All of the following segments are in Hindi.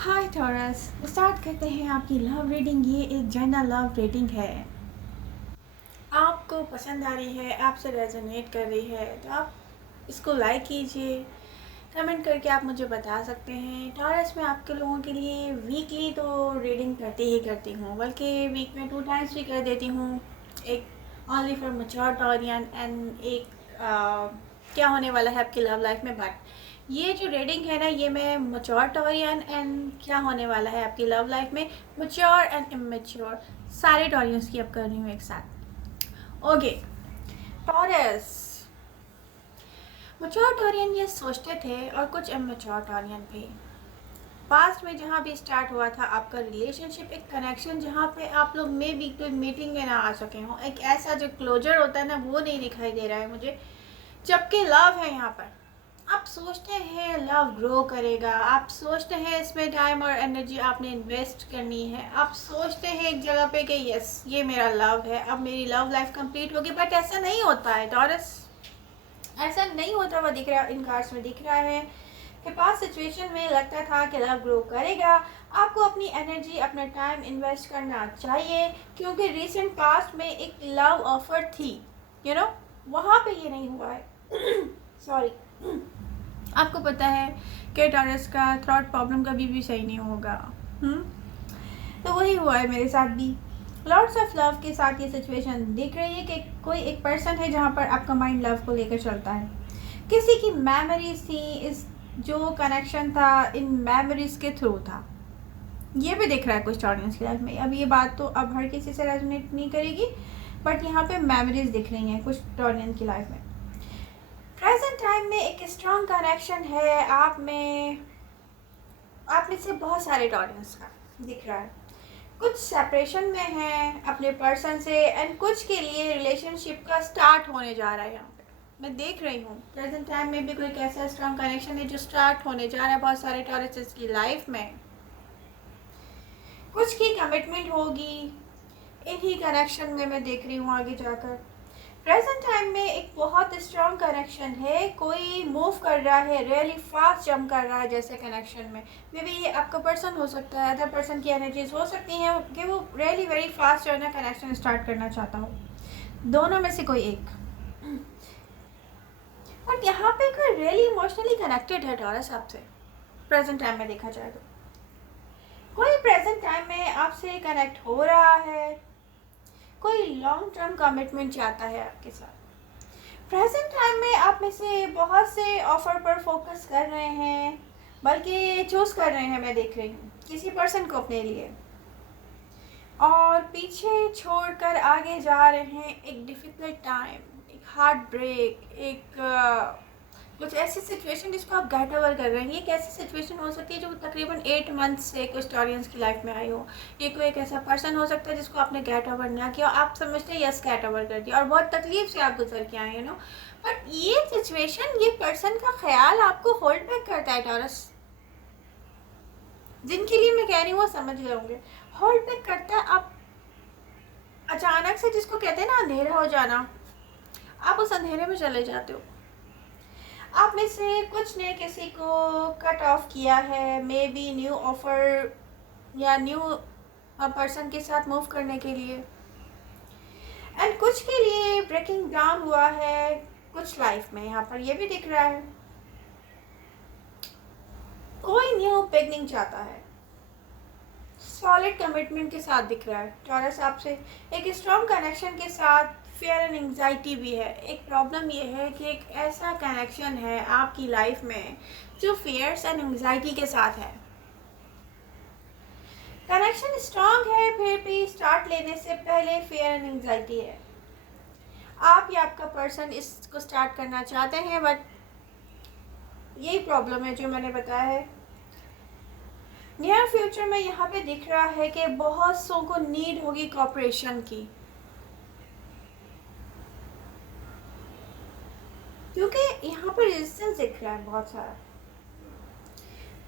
हाय थॉरस, स्टार्ट करते हैं आपकी लव रीडिंग। ये एक जनरल लव रीडिंग है। आपको पसंद आ रही है, आपसे रेजोनेट कर रही है तो आप इसको लाइक कीजिए। कमेंट करके आप मुझे बता सकते हैं। टॉरस मैं आपके लोगों के लिए वीकली तो रीडिंग करती ही करती हूँ, बल्कि वीक में 2 टाइम्स भी कर देती हूँ। एक only for mature Taurean and एक क्या होने वाला है आपकी लव लाइफ में। बट ये जो रीडिंग है ना, ये मैं मैच्योर टॉरियन एंड क्या होने वाला है आपकी लव लाइफ में, मैच्योर एंड इमेच्योर, सारे टॉरियंस की अब कर रही हूँ एक साथ। ओके टॉरस, मैच्योर टॉरियन ये सोचते थे और कुछ इमेच्योर टॉरियन भी। पास्ट में जहाँ भी स्टार्ट हुआ था आपका रिलेशनशिप, एक कनेक्शन जहाँ पे आप लोग में भी कोई मीटिंग में ना आ सके हों, एक ऐसा जो क्लोजर होता है ना, वो नहीं दिखाई दे रहा है मुझे। जबकि लव है यहाँ पर। आप सोचते हैं लव ग्रो करेगा, आप सोचते हैं इसमें टाइम और एनर्जी आपने इन्वेस्ट करनी है, आप सोचते हैं एक जगह पे कि यस ये मेरा लव है, अब मेरी लव लाइफ कंप्लीट होगी। बट ऐसा नहीं होता है टॉरस, ऐसा नहीं होता हुआ दिख रहा। इन कार्ड्स में दिख रहा है कि पास सिचुएशन में लगता था कि लव ग्रो करेगा। आपको अपनी एनर्जी, अपना टाइम इन्वेस्ट करना चाहिए, क्योंकि रिसेंट पास्ट में एक लव ऑफर थी, वहाँ पे ये नहीं हुआ है। सॉरी। आपको पता है कि टॉरस का थ्रॉट प्रॉब्लम कभी भी सही नहीं होगा। तो वही हुआ है मेरे साथ भी। लॉर्ड्स ऑफ लव के साथ ये सिचुएशन दिख रही है कि कोई एक पर्सन है जहाँ पर आपका माइंड लव को लेकर चलता है। किसी की मेमोरीज थी, इस जो कनेक्शन था इन मेमोरीज के थ्रू था। ये भी दिख रहा है कुछ ऑडियंस की लाइफ में। अब ये बात तो अब हर किसी से रेजोनेट नहीं करेगी, बट यहाँ पे मेमोरीज दिख रही हैं कुछ ऑडियंस की लाइफ में। प्रेजेंट टाइम में एक स्ट्रॉन्ग कनेक्शन है आप में से बहुत सारे ऑडियंस का दिख रहा है। कुछ सेपरेशन में है अपने पर्सन से एंड कुछ के लिए रिलेशनशिप का स्टार्ट होने जा रहा है। यहाँ पे मैं देख रही हूँ प्रेजेंट टाइम में भी कोई कैसा स्ट्रॉन्ग कनेक्शन है जो स्टार्ट होने जा रहा है बहुत सारे टॉरसेस की लाइफ में। कुछ की कमिटमेंट होगी इन्हीं कनेक्शन में, मैं देख रही हूँ आगे जाकर। प्रेजेंट टाइम में एक बहुत स्ट्रॉन्ग कनेक्शन है, कोई मूव कर रहा है, रियली फास्ट जंप कर रहा है जैसे कनेक्शन में। मे बी ये आपका पर्सन हो सकता है, अदर पर्सन की एनर्जीज हो सकती हैं कि वो रियली वेरी फास्ट जो है ना कनेक्शन स्टार्ट करना चाहता हो। दोनों में से कोई एक। बट यहाँ पे कोई रियली इमोशनली कनेक्टेड है टॉरस आपसे, प्रेजेंट टाइम में देखा जाए तो। कोई प्रेजेंट टाइम में आपसे कनेक्ट हो रहा है, कोई लॉन्ग टर्म कमिटमेंट चाहता है आपके साथ। प्रेजेंट टाइम में आप में से बहुत से ऑफर पर फोकस कर रहे हैं, बल्कि चूज कर रहे हैं, मैं देख रही हूँ किसी पर्सन को अपने लिए, और पीछे छोड़कर आगे जा रहे हैं एक डिफिकल्ट टाइम, एक हार्ट ब्रेक, एक कुछ ऐसी सिचुएशन जिसको आप गेट ओवर कर रहे हैं। ये कैसी सिचुएशन हो सकती है जो तकरीबन 8 मंथ से कुछ ऑडियंस की लाइफ में आई हो। ये कोई एक ऐसा पर्सन हो सकता है जिसको आपने गेट ओवर ना किया, आप समझते हैं यस गेट ओवर कर दिया और बहुत तकलीफ से आप गुजर के आए बट ये सिचुएशन, ये पर्सन का ख्याल आपको होल्ड बैक करता है टॉरस। जिनके लिए मैं कह रही हूँ वो समझ गए होंगे। होल्ड बैक करता है। आप अचानक से, जिसको कहते हैं ना अंधेरा हो जाना, आप उस अंधेरे में चले जाते हो। आप में से कुछ ने किसी को कट ऑफ किया है, मे बी न्यू ऑफर या न्यू पर्सन के साथ मूव करने के लिए, एंड कुछ के लिए ब्रेकिंग डाउन हुआ है कुछ लाइफ में। यहाँ पर ये भी दिख रहा है कोई न्यू बिगनिंग चाहता है, सॉलिड कमिटमेंट के साथ दिख रहा है टॉरस आपसे, एक स्ट्रॉन्ग कनेक्शन के साथ। फियर एंड एंग्जाइटी भी है। एक प्रॉब्लम ये है कि एक ऐसा कनेक्शन है आपकी लाइफ में जो फियर्स एंड एंग्जाइटी के साथ है। कनेक्शन स्ट्रॉन्ग है, फिर भी स्टार्ट लेने से पहले फियर एंड एंग्जाइटी है। आप या आपका पर्सन इसको स्टार्ट करना चाहते हैं, बट यही प्रॉब्लम है जो मैंने बताया है। नियर फ्यूचर में यहाँ पे दिख रहा है कि बहुत सौ को नीड होगी कॉपरेशन की, क्योंकि यहाँ पर रेजिस्टेंस दिख रहा है बहुत सारा।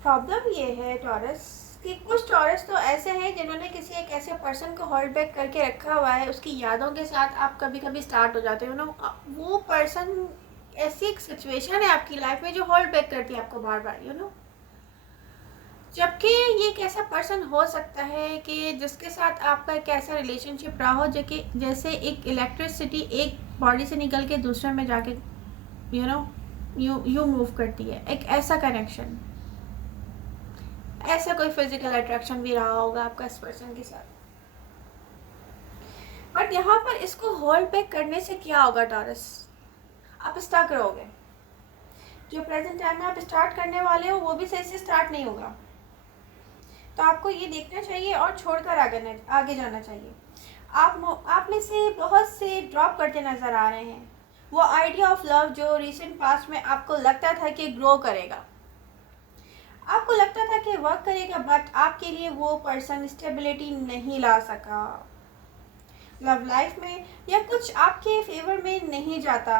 प्रॉब्लम ये है टॉरस कि कुछ टॉरस तो ऐसे हैं जिन्होंने किसी एक ऐसे पर्सन को होल्ड बैक करके रखा हुआ है, उसकी यादों के साथ आप कभी कभी स्टार्ट हो जाते हो वो पर्सन, ऐसी एक सिचुएशन है आपकी लाइफ में जो होल्ड बैक करती है आपको बार बार जबकि ये एक ऐसा पर्सन हो सकता है कि जिसके साथ आपका एक ऐसा रिलेशनशिप रहा हो जो कि जैसे एक इलेक्ट्रिसिटी एक बॉडी से निकल के दूसरे में जाके यू नो यू मूव करती है, एक ऐसा कनेक्शन, ऐसा कोई फिजिकल अट्रैक्शन भी रहा होगा आपका इस पर्सन के साथ। बट यहाँ पर इसको होल्ड बैक करने से क्या होगा टॉरस, आप स्टक रहोगे। जो प्रेजेंट टाइम में आप स्टार्ट करने वाले हो वो भी सही से स्टार्ट नहीं होगा, तो आपको ये देखना चाहिए और छोड़कर आगे जाना चाहिए। आप में से बहुत से ड्रॉप करते नज़र आ रहे हैं वो आइडिया ऑफ लव जो रिसेंट पास्ट में आपको लगता था कि ग्रो करेगा, आपको लगता था कि वर्क करेगा, बट आपके लिए वो पर्सन स्टेबिलिटी नहीं ला सका लव लाइफ में, या कुछ आपके फेवर में नहीं जाता।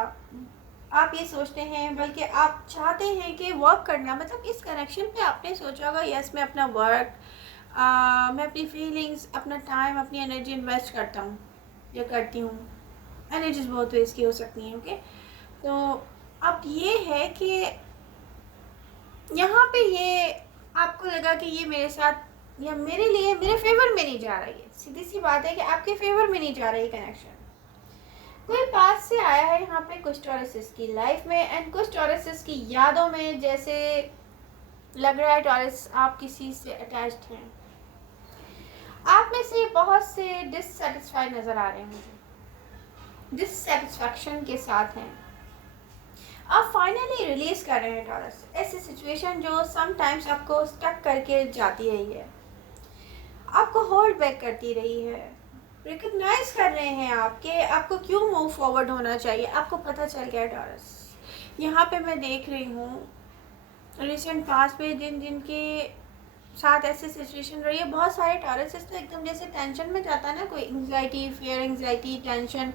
आप ये सोचते हैं, बल्कि आप चाहते हैं कि वर्क करना, मतलब इस कनेक्शन पे आपने सोचा होगा यस मैं अपना वर्क, मैं अपनी फीलिंग्स, अपना टाइम, अपनी एनर्जी इन्वेस्ट करता हूँ या करती हूँ। एनर्जीज बहुत वेस्ट की हो सकती हैं, ओके। तो अब ये है कि यहाँ पे ये आपको लगा कि ये मेरे साथ या मेरे लिए मेरे फेवर में नहीं जा रही है, सीधी सी बात है कि आपके फेवर में नहीं जा रही कनेक्शन। कोई पास से आया है यहाँ पे कुछ टॉरसेस की लाइफ में एंड कुछ टॉरसेस की यादों में, जैसे लग रहा है टॉरस आप किसी से अटैच्ड हैं। आप में से बहुत से डिससेटिस्फाइड नज़र आ रहे हैं मुझे, डिससेटिस्फैक्शन के साथ हैं। आप फाइनली रिलीज कर रहे हैं टॉरस ऐसी सिचुएशन जो समटाइम्स आपको स्टक करके जाती रही है, आपको होल्ड बैक करती रही है। रिकग्नाइज कर रहे हैं आपके आपको क्यों मूव फॉरवर्ड होना चाहिए, आपको पता चल गया टॉरस। यहाँ पे मैं देख रही हूँ रिसेंट पास्ट में जिनके साथ ऐसी सिचुएशन रही है, बहुत सारे टॉरसेस तो एकदम जैसे टेंशन में जाता है ना, कोई anxiety, fear, anxiety, tension,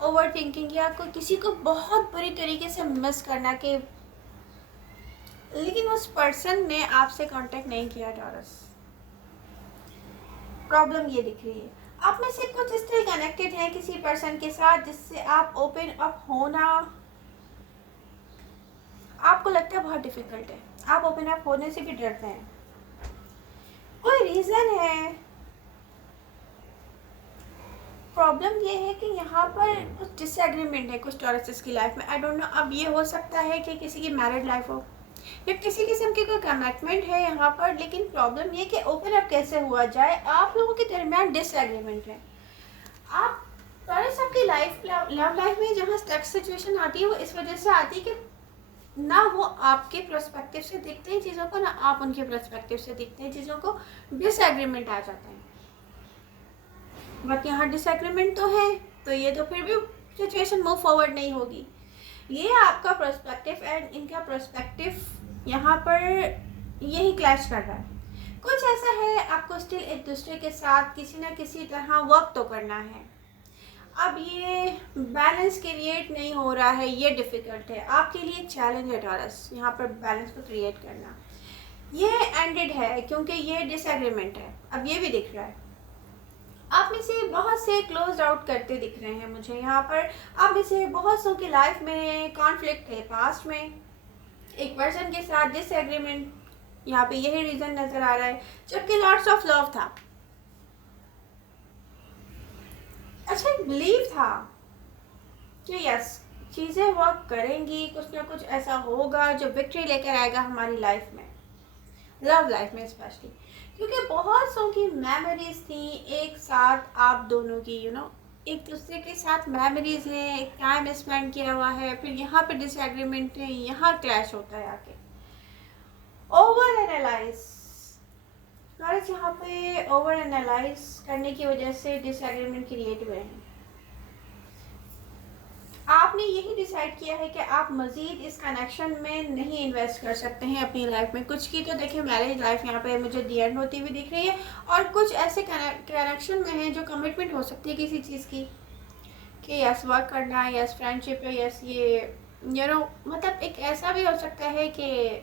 over thinking, या कोई किसी को बहुत बुरी तरीके से मिस करना के, लेकिन उस पर्सन ने आपसे कांटेक्ट नहीं किया टॉरस। प्रॉब्लम ये दिख रही है आप में से कुछ स्टिल कनेक्टेड है किसी पर्सन के साथ जिससे आप ओपन अप होना आपको लगता है बहुत डिफिकल्ट है, आप ओपन अप होने से भी डरते हैं। कोई रीज़न है, प्रॉब्लम ये है कि यहाँ पर कुछ डिसएग्रीमेंट है कुछ टॉरसेस की लाइफ में। आई डोंट नो, अब ये हो सकता है कि किसी की मैरिड लाइफ हो या किसी किस्म की कोई कमिटमेंट है यहाँ पर, लेकिन प्रॉब्लम ये कि ओपन अप कैसे हुआ जाए, आप लोगों के दरमियान डिसएग्रीमेंट है। आप टॉरस आपकी लव लाइफ में जहाँ स्टक सिचुएशन आती है वो इस वजह से आती है कि ना वो आपके पर्सपेक्टिव से देखते हैं चीज़ों को, ना आप उनके पर्सपेक्टिव से देखते हैं चीज़ों को, डिसएग्रीमेंट आ जाता है। बट यहाँ डिसएग्रीमेंट तो है, तो ये तो फिर भी सिचुएशन मूव फॉरवर्ड नहीं होगी। ये आपका पर्सपेक्टिव एंड इनका पर्सपेक्टिव यहाँ पर यही क्लैश कर रहा है। कुछ ऐसा है आपको स्टिल एक दूसरे के साथ किसी ना किसी तरह वर्क तो करना है। अब ये बैलेंस क्रिएट नहीं हो रहा है, ये डिफ़िकल्ट है आपके लिए, चैलेंज है टॉरस यहाँ पर बैलेंस को क्रिएट करना। ये एंडेड है क्योंकि ये डिसएग्रीमेंट है, अब ये भी दिख रहा है। आप में से बहुत से क्लोज आउट करते दिख रहे हैं मुझे यहाँ पर। आप में से बहुत सौ की लाइफ में कॉन्फ्लिक्ट है पास्ट में, एक पर्सन के साथ डिसएग्रीमेंट, यहाँ पे यही रीज़न नज़र आ रहा है, जबकि लॉट्स ऑफ लव था। अच्छा, एक बिलीव था कि यस चीज़ें वर्क करेंगी, कुछ ना कुछ ऐसा होगा जो विक्ट्री लेकर आएगा हमारी लाइफ में, लव लाइफ में स्पेशली, क्योंकि बहुत सौ की मेमोरीज थी एक साथ आप दोनों की, एक दूसरे के साथ मेमोरीज हैं, एक टाइम स्पेंड किया हुआ है, फिर यहाँ पे डिसएग्रीमेंट है, यहाँ क्लैश होता है आके। ओवर एनालाइज, यहाँ पे ओवर एनालाइज करने की वजह से डिसएग्रीमेंट क्रिएट हुए हैं। आपने यही डिसाइड किया है कि आप मज़ीद इस कनेक्शन में नहीं इन्वेस्ट कर सकते हैं अपनी लाइफ में। कुछ की तो देखिए मैरिज लाइफ यहाँ पे मुझे दी एंड होती हुई दिख रही है, और कुछ ऐसे कनेक्शन में है जो कमिटमेंट हो सकती है किसी चीज़ की, कि यस वर्क करना है, यस फ्रेंडशिप है, यस ये मतलब एक ऐसा भी हो सकता है कि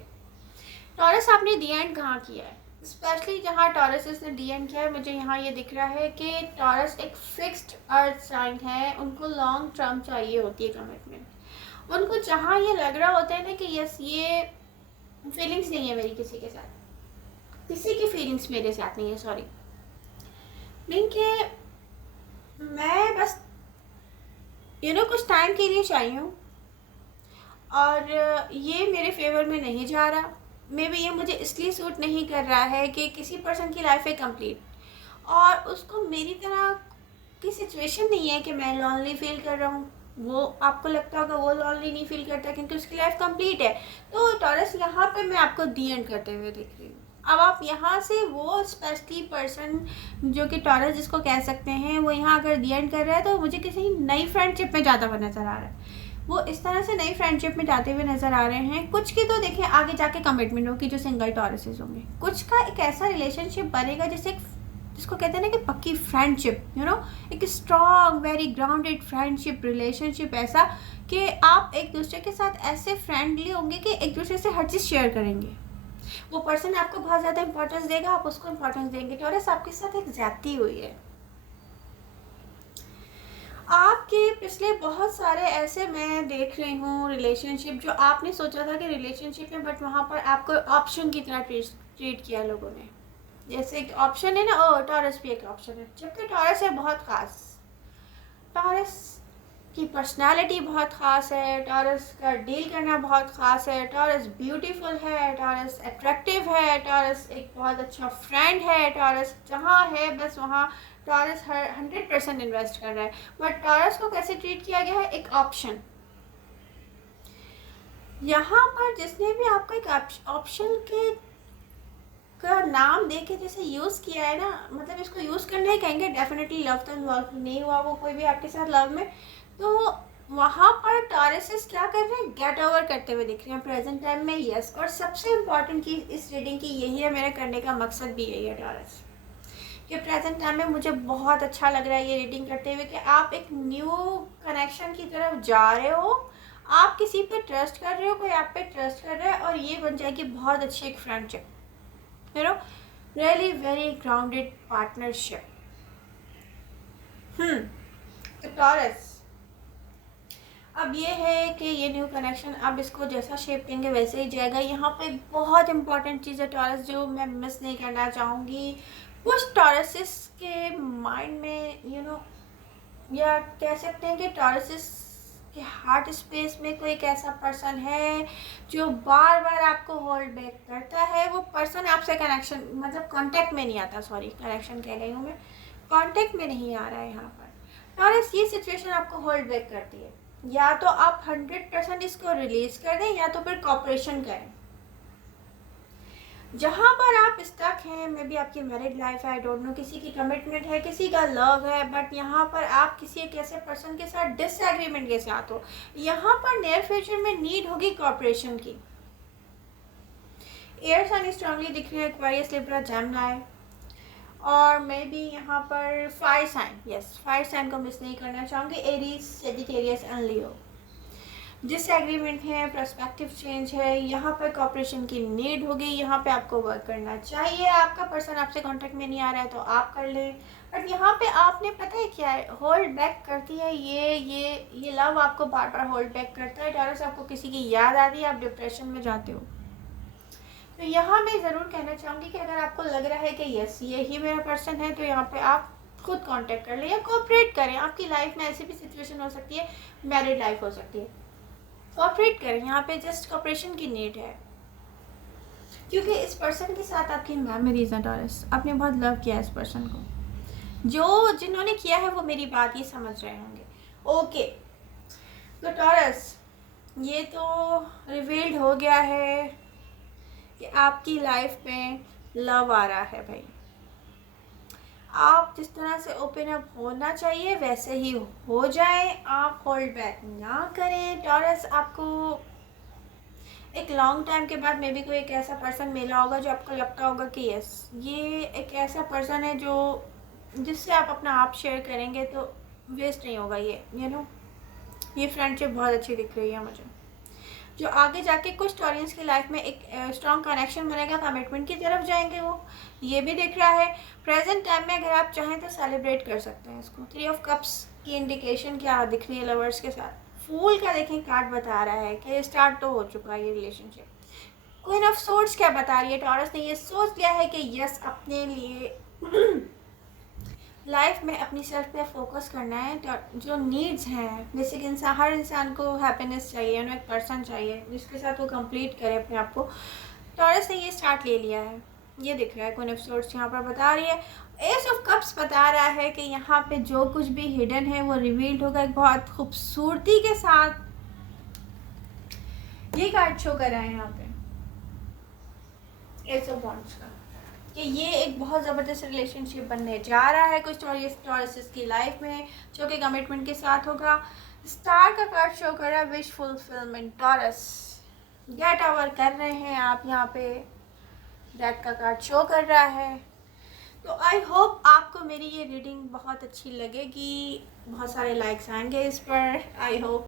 टॉरस आपने दी एंड कहाँ किया है, स्पेशली जहाँ टॉरस ने डी एंड किया है। मुझे यहाँ ये दिख रहा है कि टॉरस एक फिक्स्ड अर्थ साइन है, उनको लॉन्ग टर्म चाहिए होती है कमिटमेंट। उनको जहाँ ये लग रहा होता है ना कि यस ये फीलिंग्स नहीं है मेरी किसी के साथ, किसी की फीलिंग्स मेरे साथ नहीं है, सॉरी। मीन कि मैं बस कुछ टाइम के लिए चाहिए हूँ, और ये मेरे फेवर में नहीं जा रहा। मे बी ये मुझे इसलिए सूट नहीं कर रहा है कि किसी पर्सन की लाइफ है कंप्लीट, और उसको मेरी तरह की सिचुएशन नहीं है कि मैं लॉनली फील कर रहा हूँ। वो आपको लगता होगा वो लॉनली नहीं फील करता क्योंकि उसकी लाइफ कंप्लीट है। तो टॉरस यहाँ पे मैं आपको दी एंड करते हुए देख रही हूँ। अब आप यहाँ से वो स्पेशली पर्सन जो कि टॉरस जिसको कह सकते हैं, वो यहाँ अगर दी एंड कर रहा है तो मुझे किसी नई फ्रेंडशिप में जाता हुआ नज़र आ रहा है। वो इस तरह से नई फ्रेंडशिप में जाते हुए नज़र आ रहे हैं। कुछ की तो देखिए आगे जाके कमिटमेंट होगी जो सिंगल टॉरसेस होंगे, कुछ का एक ऐसा रिलेशनशिप बनेगा जिसको कहते हैं ना कि पक्की फ्रेंडशिप, एक strong very grounded friendship relationship, ऐसा कि आप एक दूसरे के साथ ऐसे फ्रेंडली होंगे कि एक दूसरे से हर चीज़ शेयर करेंगे। वो पर्सन आपको बहुत ज़्यादा इंपॉर्टेंस देगा, आप उसको इंपॉर्टेंस देंगे। टॉरस आपके साथ एक ज्यादती हुई है। आपके पिछले बहुत सारे ऐसे मैं देख रही हूँ रिलेशनशिप जो आपने सोचा था कि रिलेशनशिप है, बट वहाँ पर आपको ऑप्शन की तरह ट्रीट किया लोगों ने। जैसे एक ऑप्शन है ना, ओ टॉरस भी एक ऑप्शन है, जबकि टॉरस है बहुत ख़ास। टॉरस की पर्सनालिटी बहुत ख़ास है, टॉरस का डील करना बहुत ख़ास है, टॉरस ब्यूटीफुल है, टॉरस अट्रैक्टिव है, टॉरस एक बहुत अच्छा फ्रेंड है, टॉरस जहाँ है बस वहाँ टॉरस हर 100% इन्वेस्ट कर रहा है। बट टॉरस को कैसे ट्रीट किया गया है, एक ऑप्शन। यहाँ पर जिसने भी आपको एक ऑप्शन के का नाम दे के जैसे यूज़ किया है ना, मतलब इसको यूज़ करना ही कहेंगे। डेफिनेटली लव तो इन्वॉल्व नहीं हुआ वो कोई भी आपके साथ लव में, तो वहाँ पर टॉरसेस क्या कर रहे हैं, गेट ओवर करते हुए दिख रहे हैं प्रेजेंट टाइम में। यस, और सबसे इम्पॉर्टेंट चीज़ इस रीडिंग की यही है, मेरे करने का मकसद भी यही है टॉरस, कि प्रेजेंट टाइम में मुझे बहुत अच्छा लग रहा है ये रीडिंग करते हुए कि आप एक न्यू कनेक्शन की तरफ जा रहे हो। आप किसी पे ट्रस्ट कर रहे हो, कोई आप पे ट्रस्ट कर रहा है, और ये बन जाएगी बहुत अच्छी एक friendship, really very grounded partnership। तो टॉरस अब ये है कि ये न्यू कनेक्शन अब इसको जैसा शेप देंगे वैसे ही जाएगा। यहाँ पे एक बहुत इंपॉर्टेंट चीज़ है टॉरस जो मैं मिस नहीं करना चाहूँगी। कुछ टॉरसेस के माइंड में या कह सकते हैं कि टॉरसेस के हार्ट स्पेस में कोई एक ऐसा पर्सन है जो बार बार आपको होल्ड बैक करता है। वो पर्सन आपसे कनेक्शन मतलब कांटेक्ट में नहीं आता, सॉरी कनेक्शन कह रही हूँ मैं, कांटेक्ट में नहीं आ रहा है यहाँ पर। टॉरस ये सिचुएशन आपको होल्ड बैक करती है, या तो आप 100% इसको रिलीज कर दें या तो फिर कॉपरेशन करें। जहाँ पर आप स्टक हैं, मे बी आपकी मैरिड लाइफ है, आई डोंट नो, किसी की कमिटमेंट है, किसी का लव है, बट यहाँ पर आप किसी एक ऐसे पर्सन के साथ डिसएग्रीमेंट के साथ हो। यहाँ पर नियर फ्यूचर में नीड होगी कॉपरेशन की। एयर साइन स्ट्रांगली दिख रहे हैं, एक्वेरियस, लिब्रा, जेमिनी, और मे बी यहाँ पर fire sign, yes fire sign को मिस नहीं करना चाहूँगी, Aries, Sagittarius and Leo. Disagreement है, पर्सपेक्टिव चेंज है, यहाँ पर कॉपरेशन की नीड होगी, यहाँ पे आपको वर्क करना चाहिए। आपका पर्सन आपसे कांटेक्ट में नहीं आ रहा है तो आप कर लें, बट यहाँ पे आपने पता है क्या है, होल्ड बैक करती है ये लव आपको बार बार होल्ड बैक करता है। टॉरस आपको किसी की याद आती है, आप डिप्रेशन में जाते हो। तो यहाँ मैं ज़रूर कहना चाहूँगी कि अगर आपको लग रहा है कि यस ये ही मेरा पर्सन है, तो यहाँ पे आप खुद कांटेक्ट कर लें या कोऑपरेट करें। आपकी लाइफ में ऐसी भी सिचुएशन हो सकती है, मैरिड लाइफ हो सकती है, कोऑपरेट करें। यहाँ पे जस्ट कोऑपरेशन की नीड है, क्योंकि इस पर्सन के साथ आपकी मेमोरीज हैं। टॉरस आपने बहुत लव किया इस पर्सन को, जिन्होंने किया है वो मेरी बात ये समझ रहे होंगे। ओके, तो टॉरस ये तो रिवील्ड हो गया है कि आपकी लाइफ में लव आ रहा है भाई। आप जिस तरह से ओपन अप होना चाहिए वैसे ही हो जाए, आप होल्ड बैक ना करें। टॉरस आपको एक लॉन्ग टाइम के बाद मे बी कोई एक ऐसा पर्सन मिला होगा जो आपको लगता होगा कि यस ये एक ऐसा पर्सन है जो जिससे आप अपना आप शेयर करेंगे तो वेस्ट नहीं होगा। ये फ्रेंडशिप बहुत अच्छी दिख रही है मुझे, जो आगे जाके कुछ टॉरियंस की लाइफ में एक स्ट्रॉन्ग कनेक्शन बनेगा, कमिटमेंट की तरफ जाएंगे वो, ये भी दिख रहा है। प्रेजेंट टाइम में अगर आप चाहें तो सेलिब्रेट कर सकते हैं इसको। 3 ऑफ कप्स की इंडिकेशन क्या दिख रही है लवर्स के साथ। फूल का देखें कार्ड बता रहा है कि स्टार्ट तो हो चुका है ये रिलेशनशिप, क्वीन ऑफ सोर्ड्स क्या बता रही है? टॉरस ने ये सोच लिया है कि यस, अपने लिए लाइफ में अपनी सेल्फ पे फोकस करना है। तो जो नीड्स हैं, बेसिक इंसान, हर इंसान को हैप्पीनेस चाहिए, उन्हें एक पर्सन चाहिए जिसके साथ वो कंप्लीट करे अपने आप को। टॉरस ने ये स्टार्ट ले लिया है, ये दिख रहा है। क्वीन ऑफ सोर्ड्स यहाँ पर बता रही है। एस ऑफ कप्स बता रहा है कि यहाँ पे जो कुछ भी हिडन है वो रिवील्ड होगा एक बहुत खूबसूरती के साथ। ये कार्ड शो कर रहा है यहाँ पे एस ऑफ वॉन्ड्स का, कि ये एक बहुत ज़बरदस्त रिलेशनशिप बनने जा रहा है कुछ टॉरस की लाइफ में, जो कि कमिटमेंट के साथ होगा। स्टार का कार्ड शो कर रहा है wish fulfilment. Taurus get over कर रहे हैं आप यहाँ पे, डेथ का कार्ड शो कर रहा है। तो आई होप आपको मेरी ये रीडिंग बहुत अच्छी लगेगी, बहुत सारे लाइक्स आएंगे इस पर, आई होप।